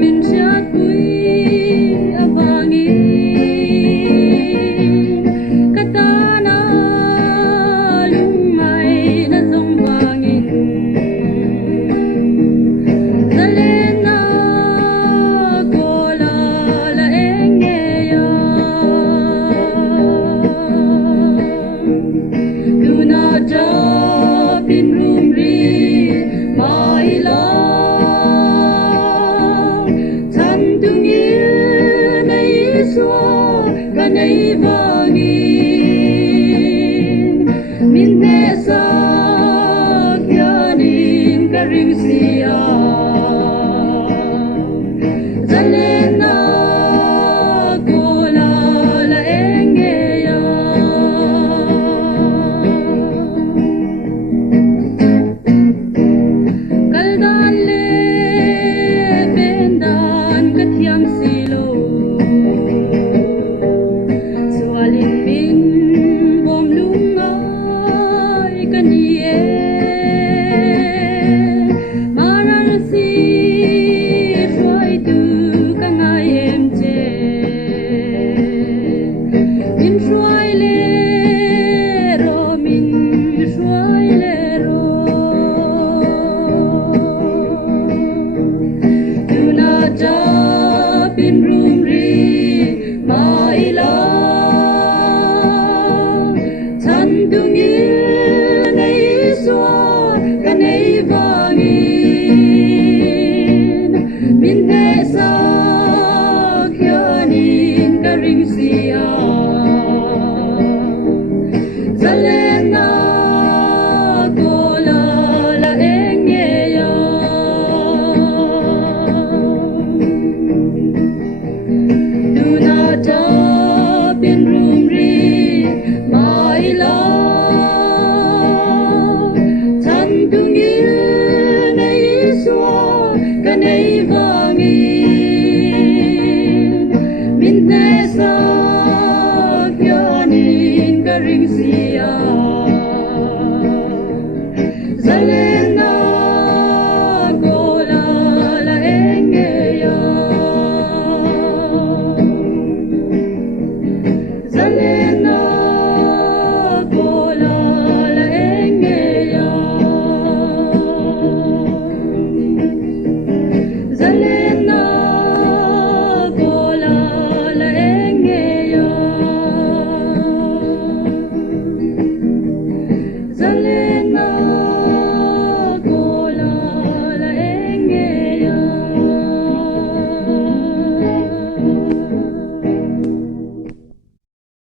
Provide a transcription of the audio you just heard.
min chat pui awangi katana lumai na zong wangin zalena kola la engeya tuna japin rumri maila chan tungil na iswa kanay bangin minne sa kyanin karing siya zalena kola la engeya kaldan le bendan katyang silo sualin bin bom lungay kaniye maral si shoy tu kangayem che min shoy le ro min shoy le ro tuna japin rumri maila chan tungil na iswa kanay bangin minne sa kyanin karing siya zalena kola la engeya tuna japin rumri maila chan tungil na iswa kanay bangin minne sa